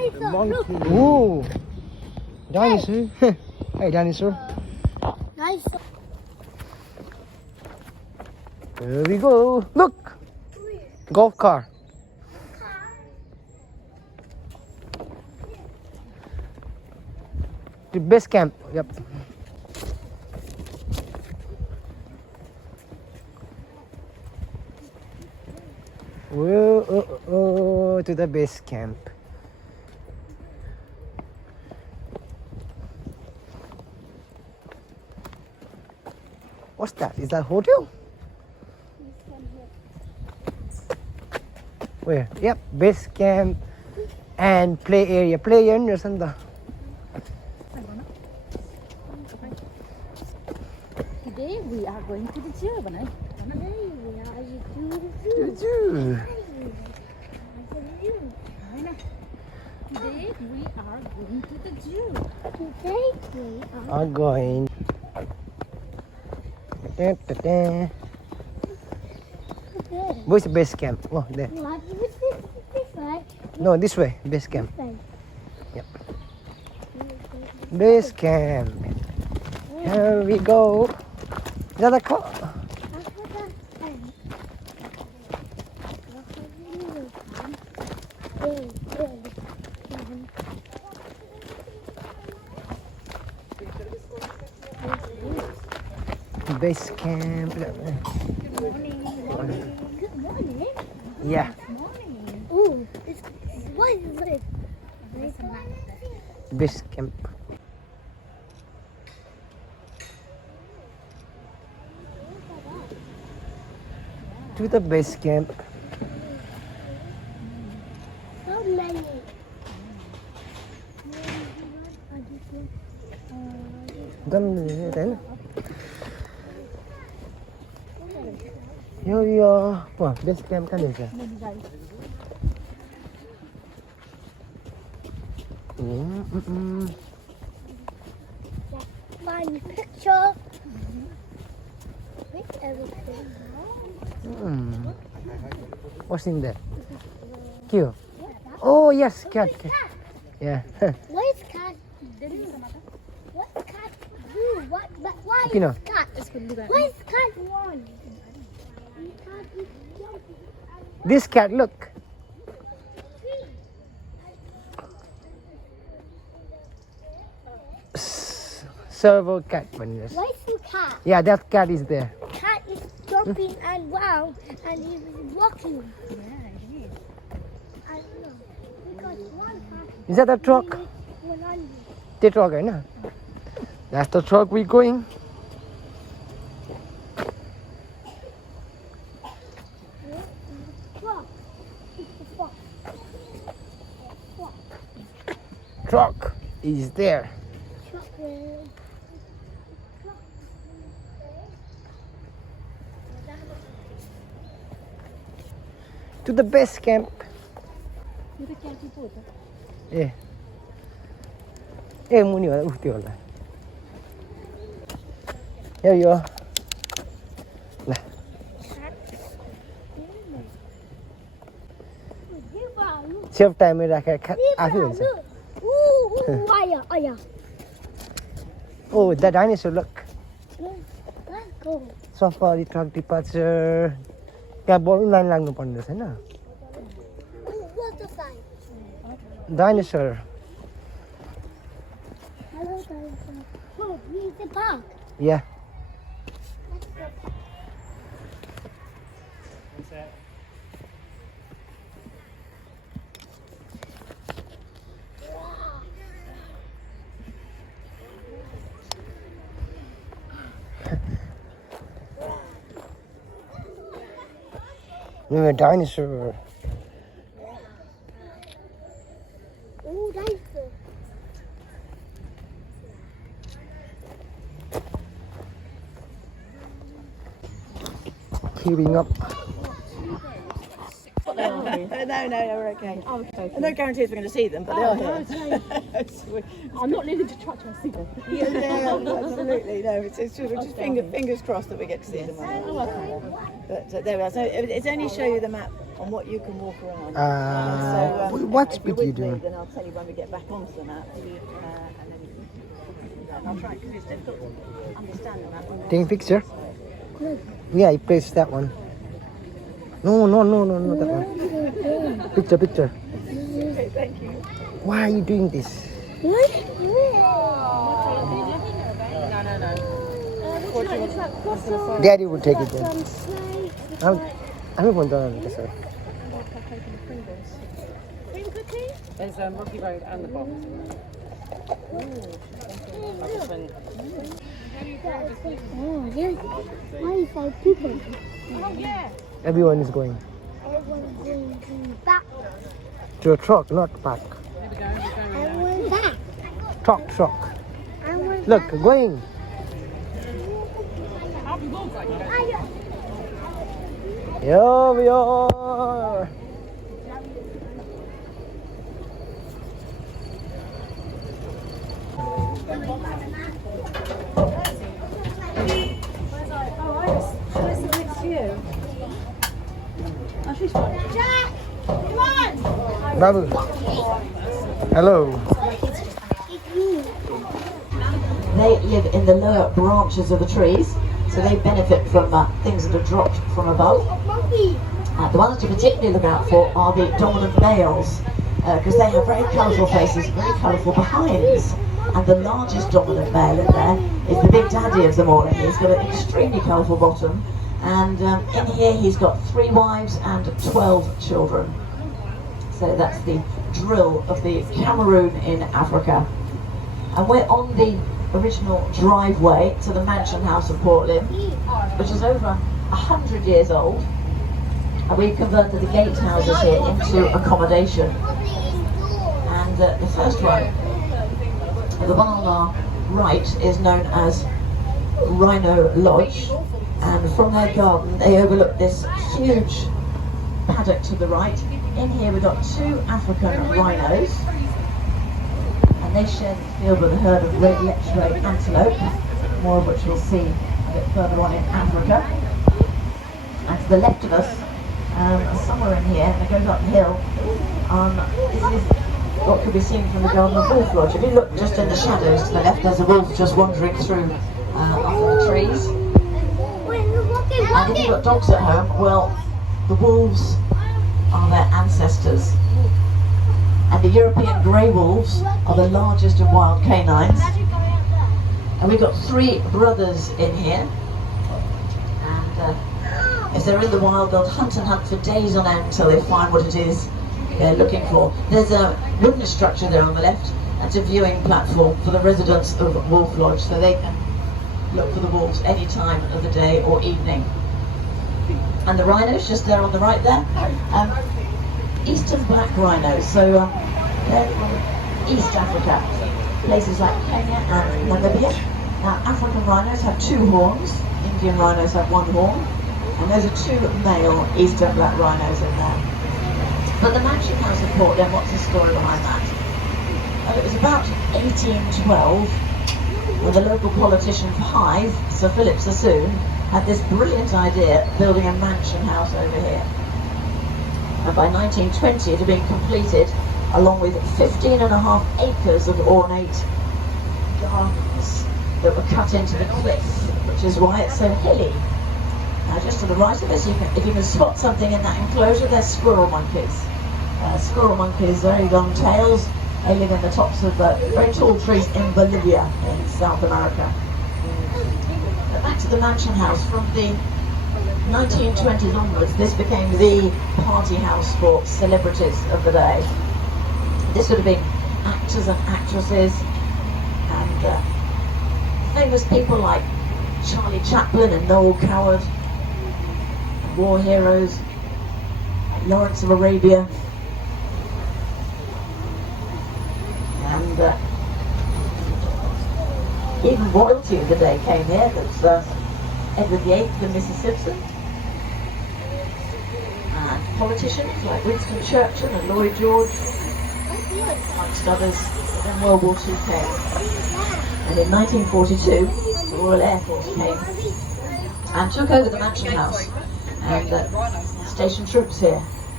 Monkey. Ooh, dinosaur. Hey, dinosaur. Dinosaur. Here we go. Look, golf car. The base camp. Yep. Whoa, to the base camp. What's that? Is that hotel? Where? Yep, base camp and play area. Play area or something. Today we are going to the zoo, Today we are to the The zoo. Today we are going to the zoo. Today we Are going. Where's the base camp? Oh, there. What is this way? No, this way. Base camp. This way. Yep. Base camp. Here we go. Is that a car? Base camp. Good morning. Yeah. Ooh, what is this? Base camp. To the base camp. So many. Then. Here we are. Wah, base camp kan ni. Fun picture with everything. What's in there? Q. Oh yes, cat. Yeah. Where's cat? What's cat do? Why Pino. is cat? Where's cat one? This cat, look. Servo cat. Where's the cat? Yeah, that cat is there. Cat is jumping and round and he's walking. I don't know. Because one cat Is that a truck? is 100. The truck, right? No? That's the truck we're going. Frog. It's the frog. Frog. Truck is there. Chocolate. To the base camp. Eh. Eh, muni wala ufti wala. Here you are. Lah. Save time में रखा खा आफै हुन्छ. Ooh, aya. Oh, the dinosaur, look. Let's go. Safari truck departure. त्यहाँ बरु line लाग्नु पर्ने रहेछ हैन. What's the sign? Dinosaur. Hello, dinosaur. Oh, he's the park. Yeah. Let's go. We're a dinosaur. Oh, dinosaur. Keeping up. No, we're okay. Okay. No guarantees we're going to see them, but they are here. I'm not leaving to try to see them. Yeah, absolutely. No, it's just, we're just fingers crossed that we get to see them. Oh, okay. But there we are. So it's only show you the map on what you can walk around. what if speed you're are you with me, doing? then I'll tell you when we get back onto the map. And I'll try because it's difficult to understand the map. Taking picture? Yeah, I placed that one. No, not that one. Picture. Okay, thank you. Why are you doing this? What? Daddy will take it then. I'm going to this way. There's Rocky Road and the box. Oh, yes. Why is that people? Everyone is going. Everyone's going back. To a truck, not back. I want back. Truck. I want Look, back. going. Here we are. Jack, come on. Babu. Hello. They live in the lower branches of the trees, so they benefit from things that are dropped from above. Monkey. The ones to particularly look out for are the dominant males, because they have very colourful faces, very colourful behinds. And the largest dominant male in there is the big daddy of them all, and he's got an extremely colourful bottom. And in here he's got 3 wives and 12 children. So that's the drill of the Cameroon in Africa. And we're on the original driveway to the mansion house of Port Lim, which is over 100 years old. And we've converted the gatehouses here into accommodation. And the first one, the one on our right, is known as Rhino Lodge. And from their garden, they overlook this huge paddock to the right. In here we've got 2 African rhinos. And they share the field with a herd of red lecture antelope, more of which we'll see a bit further on in Africa. And to the left of us, somewhere in here, and it goes uphill, this is what could be seen from the Garden of Wolf Lodge. If you look just in the shadows to the left, there's a wolf just wandering through under the trees. And if you've got dogs at home, well, the wolves are their ancestors. And the European grey wolves are the largest of wild canines. And we've got 3 brothers in here. And if they're in the wild, they'll hunt and hunt for days on end until they find what it is they're looking for. There's a wooden structure there on the left. That's a viewing platform for the residents of Wolf Lodge, so they can look for the wolves any time of the day or evening. And the rhinos just there on the right there, eastern black rhinos, so they're from East Africa, places like Kenya and Namibia. Now African rhinos have 2 horns, Indian rhinos have 1 horn, and those are 2 male eastern black rhinos in there. But the mansion house of Port Lim, what's the story behind that? Well, it was about 1812 when the local politician for Hythe, Sir Philip Sassoon, had this brilliant idea of building a mansion house over here. And by 1920 it had been completed, along with 15.5 acres of ornate gardens that were cut into the cliff, which is why it's so hilly. Now just to the right of us, if you can spot something in that enclosure, they're squirrel monkeys. Squirrel monkeys, very long tails. They live in the tops of very tall trees in Bolivia, in South America. But back to the mansion house, from the 1920s onwards, this became the party house for celebrities of the day. This would have been actors and actresses, and famous people like Charlie Chaplin and Noel Coward, and war heroes like Lawrence of Arabia, and even royalty of the day came here. That's Edward VIII and Mrs. Simpson, and politicians like Winston Churchill and Lloyd George, amongst others. Then World War II came, and in 1942 the Royal Air Force came and took over the mansion house and stationed troops here.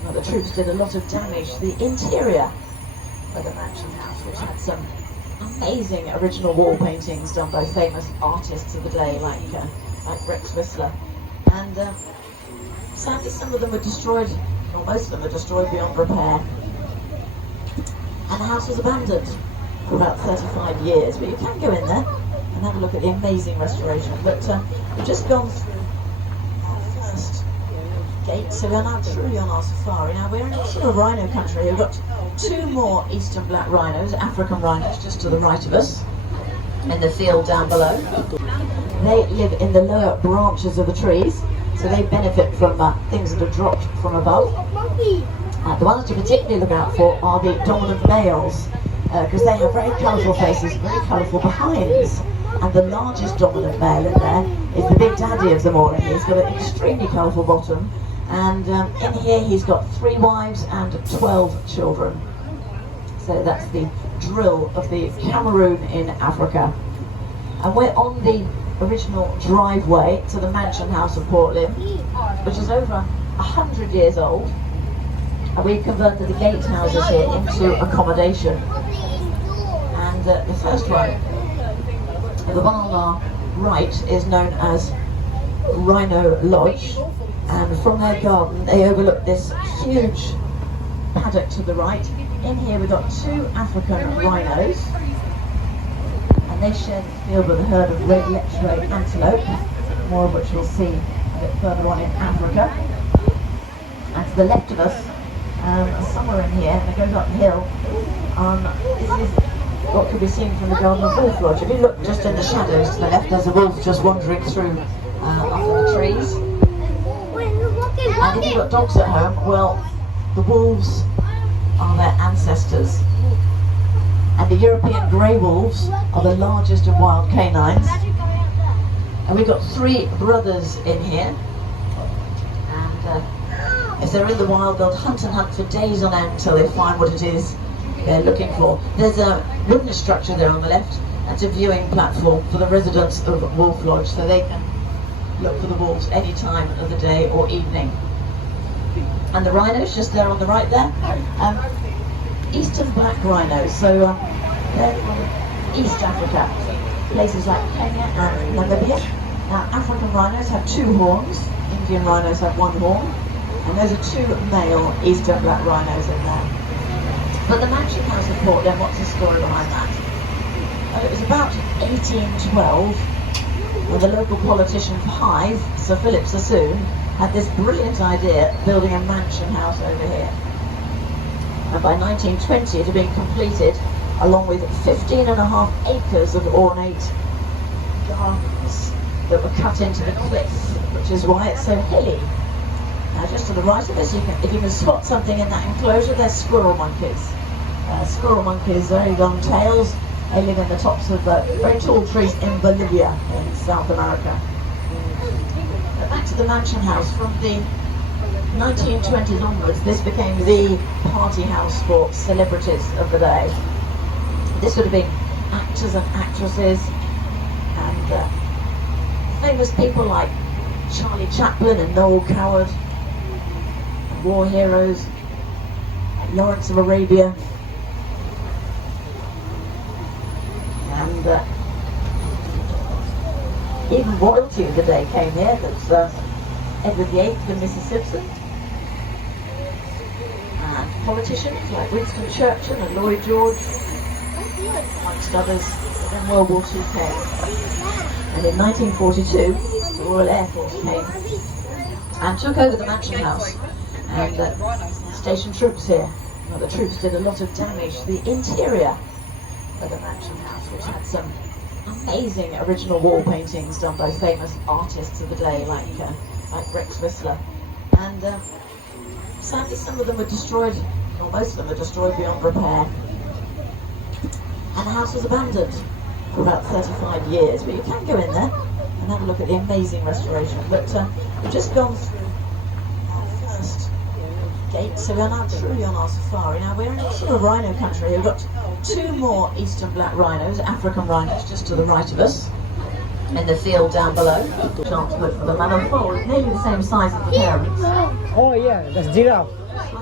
Well, the troops did a lot of damage to the interior of the mansion house, which had some amazing original wall paintings done by famous artists of the day, like Rex Whistler. And sadly, some of them were destroyed, or most of them were destroyed beyond repair. And the house was abandoned for about 35 years, but you can go in there and have a look at the amazing restoration. But we've just gone through our first gate, so we're now truly on our safari. Now we're in a sort of rhino country. We've got two more eastern black rhinos, African rhinos, just to the right of us, in the field down below. They live in the lower branches of the trees, so they benefit from things that have dropped from above. The ones to particularly look out for are the dominant males, because they have very colourful faces, very colourful behinds. And the largest dominant male in there is the big daddy of them all. He's got an extremely colourful bottom, and in here he's got 3 wives and 12 children. So that's the drill of the Cameroon in Africa. And we're on the original driveway to the mansion house of Port Lympne, which is over 100 years old. And we've converted the gatehouses here into accommodation. And the first one, the one on our right, is known as Rhino Lodge. And from their garden, they overlook this huge paddock to the right. In here we've got 2 African rhinos. And they share the field with a herd of red lecture antelope, more of which we'll see a bit further on in Africa. And to the left of us, somewhere in here, and it goes uphill, this is what could be seen from the Garden of Wolf Lodge. If you look just in the shadows to the left, there's a wolf just wandering through under the trees. And if you've got dogs at home, well, the wolves are their ancestors. And the European grey wolves are the largest of wild canines. And we've got 3 brothers in here. And if they're in the wild, they'll hunt and hunt for days on end until they find what it is they're looking for. There's a wooden structure there on the left. That's a viewing platform for the residents of Wolf Lodge, so they can look for the wolves any time of the day or evening. And the rhinos, just there on the right there, eastern black rhinos. So they're from East Africa, places like Kenya and Namibia. Now, African rhinos have 2 horns. Indian rhinos have 1 horn. And those are 2 male eastern black rhinos in there. But the mansion house of Port Lympne, what's the story behind that? Well, it was about 1812 when the local politician for Hythe, Sir Philip Sassoon, had this brilliant idea of building a mansion house over here. And by 1920 it had been completed, along with 15.5 acres of ornate gardens that were cut into the cliff, which is why it's so hilly. Now, just to the right of this, if you can spot something in that enclosure, they're squirrel monkeys. Squirrel monkeys, very long tails. They live in the tops of very tall trees in Bolivia, in South America. But back to the mansion house. From the 1920s onwards, this became the party house for celebrities of the day. This would have been actors and actresses, and famous people like Charlie Chaplin and Noel Coward, war heroes, Lawrence of Arabia, and even royalty of the day came here. That's Edward VIII and Mrs. Simpson, and politicians like Winston Churchill and Lloyd George, amongst others. Then World War II came, and in 1942 the Royal Air Force came and took over the mansion house and stationed troops here. Well, the troops did a lot of damage to the interior of the mansion house, which had some amazing original wall paintings done by famous artists of the day, like Rex Whistler. And sadly, some of them were destroyed, or most of them were destroyed beyond repair. And the house was abandoned for about 35 years, but you can go in there and have a look at the amazing restoration. But we've just gone through our first gate, so we're now truly on our safari. Now we're in a sort of rhino country. We've got 2 more eastern black rhinos, African rhinos, just to the right of us, in the field down below. Chance for the mother foal, nearly the same size as the parents. Oh yeah, that's giraffe.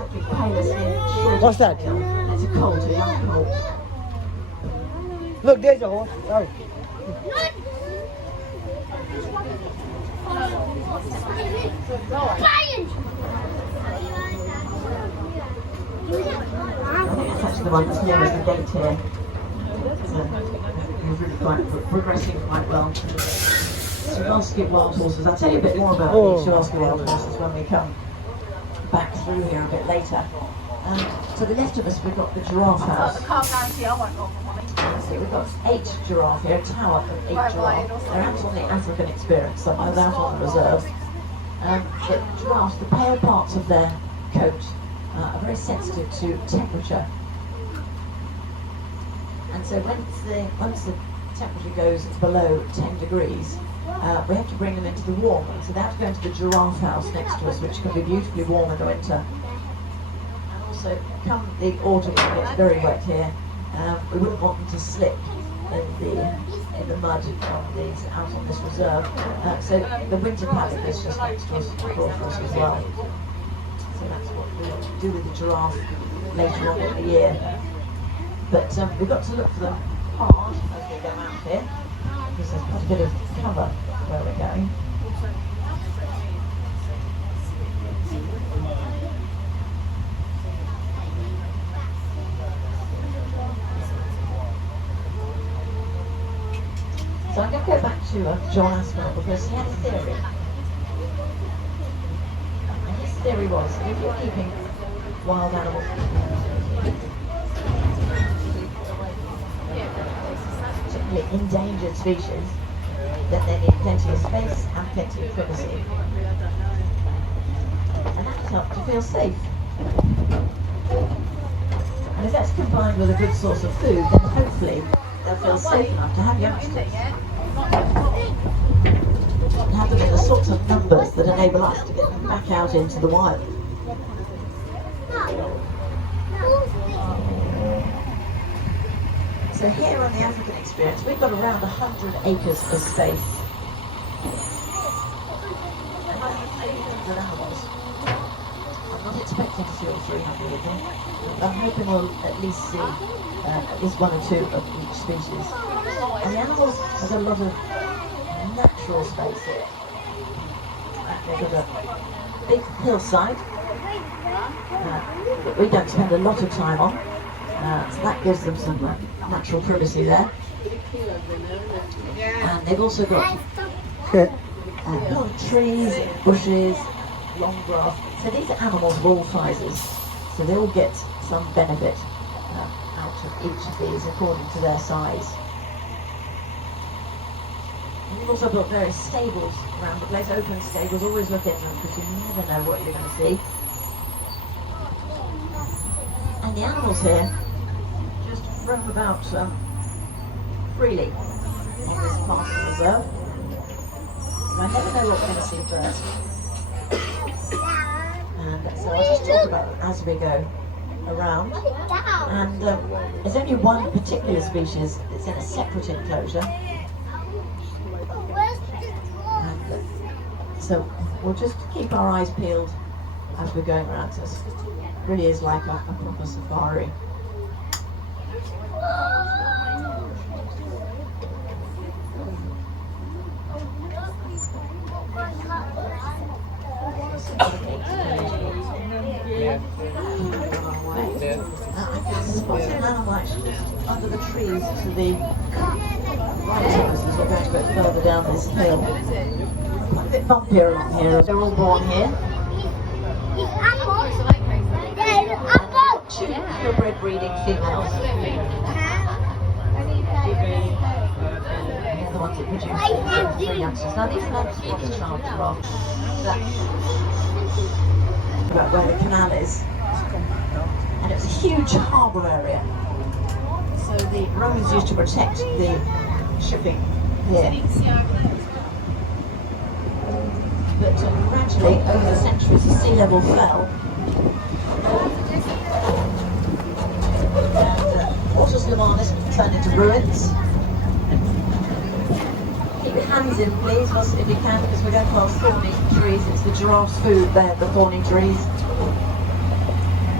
big paler skin. What's that? It's a colt, a young colt. Look, there's a horse. Oh. It's actually the one that's nearest the gate here. He's really progressing quite well. Swarovski wild horses. I'll tell you a bit more about these Swarovski wild horses when we come back through here a bit later. To the left of us we've got the giraffe house. So we've got 8 giraffe here, a tower of 8 giraffe. They're out on the African experience, some are out on the reserve. But giraffes, the pale parts of their coat are very sensitive to temperature. And so once the temperature goes below 10 degrees, we have to bring them into the warm one. So they have to go into the giraffe house next to us, which can be beautifully warm in the winter. And also, come the autumn, when it gets very wet here, we wouldn't want them to slip in the mud on these out on this reserve. So the winter paddock is just next to us, for us as well. So that's what we do with the giraffe later on in the year. But we've got to look for them hard as we go out here, because there's quite a bit of cover where we're going. So I'm going to go back to John Aspinall because he had a theory. And his theory was that if you're keeping wild animals, particularly endangered species, then they need plenty of space and plenty of privacy. And that helps you feel safe. And if that's combined with a good source of food, then hopefully they'll feel safe enough to have youngsters. And have them in the sorts of numbers that enable us to get them back out into the wild. So here on the African experience, we've got around 100 acres of space. 100 animals. I'm not expecting to see all 300 of them. I'm hoping we'll at least see at least 1 or 2 of each species. And the animals have a lot of natural space here. They've got a big hillside that we don't spend a lot of time on. So that gives them some natural privacy there. And they've also got a lot of trees, bushes, long grass. So these are animals of all sizes. So they all get some benefit out of each of these according to their size. And we've also built various stables around the place, open stables. Always look in them because you never know what you're going to see. And the animals here just roam about freely on this part of the reserve. So I never know what we're going to see first. And so I'll just talk about them as we go around. And there's only one particular species that's in a separate enclosure. And so we'll just keep our eyes peeled as we're going around. So it really is like a proper safari. I can spot an animal actually under the trees to the right of us as we're going a bit further down this hill. Quite a bit bumpier along here. They're all born here. Two purebred breeding females. They're the ones that produce 3 youngsters. Now these are not child giraffes. About where the canal is. And it's a huge harbour area. So the Romans used to protect the shipping here. But gradually, over the centuries, the sea level fell. And Fortress Lemanus turned into ruins. Keep your hands in, please, if you can, because we're going past thorny trees. It's the giraffe's food there, the thorny trees.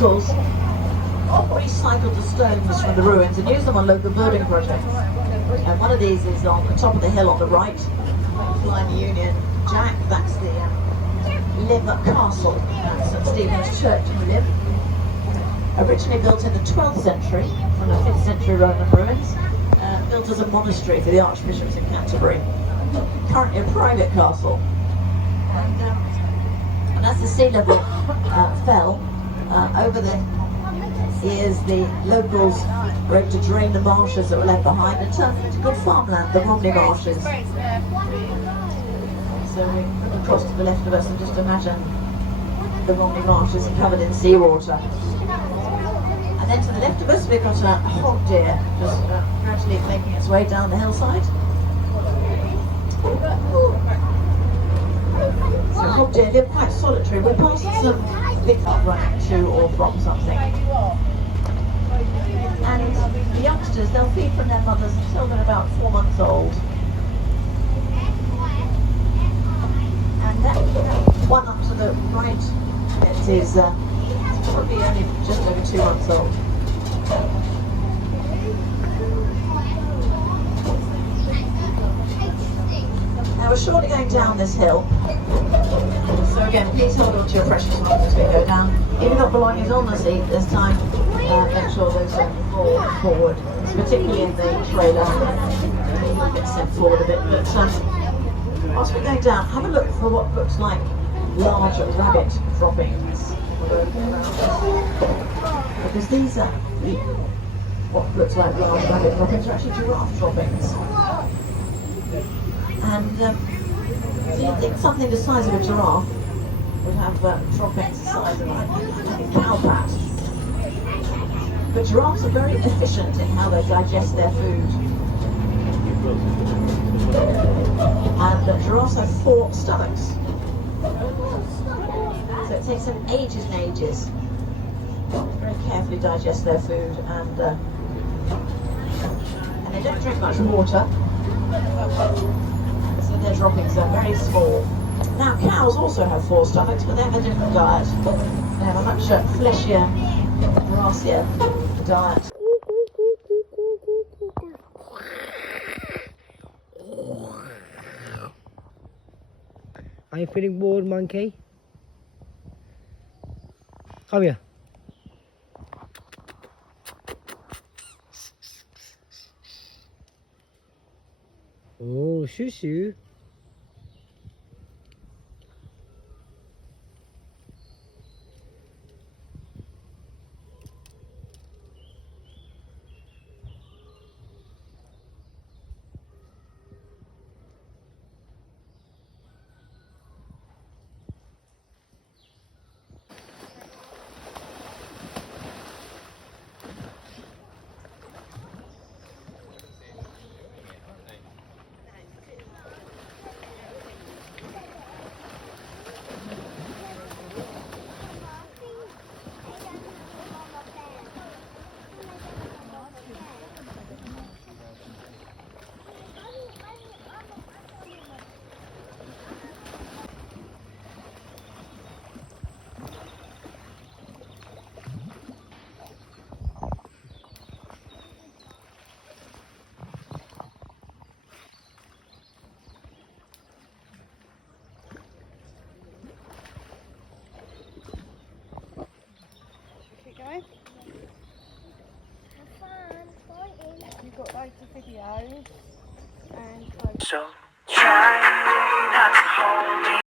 locals recycled the stones from the ruins and used them on local building projects. And one of these is on the top of the hill on the right, flying the Union Jack. That's the Lympne Castle, St Stephen's Church in Lympne. Originally built in the 12th century from the 5th century Roman ruins, built as a monastery for the archbishops in Canterbury. Currently a private castle. And as the sea level fell, over the years the locals were able to drain the marshes that were left behind and turn it into good farmland, the Romney Marshes. So we look across to the left of us and just imagine the Romney Marshes covered in seawater. And then to the left of us we've got a hog deer just gradually making its way down the hillside. So hog deer, they're quite solitary. We're past some big running to or from something. And the youngsters, they'll feed from their mothers until they're about 4 months old. And that one up to the right, it is probably only just over 2 months old. Now we're shortly going down this hill. So again, please hold on to your precious ones as we go down. If you've got belongings on the seat this time, make sure those are forward, particularly in the trailer. It's sent forward a bit, but whilst we're going down, have a look for what looks like large rabbit droppings. Because these are what looks like large rabbit droppings are actually giraffe droppings. And so you'd think something the size of a giraffe would have droppings the size of like a cow pat. But giraffes are very efficient in how they digest their food. And giraffes have 4 stomachs. So it takes them ages and ages to very carefully digest their food, and they don't drink much water. So their droppings are very small. Now cows also have 4 stomachs, but they have a different diet. They have a much fleshier, grassier diet. Are you feeling bored, monkey? Come here. Oh, shoo shoo. Have fun. You've got loads of videos and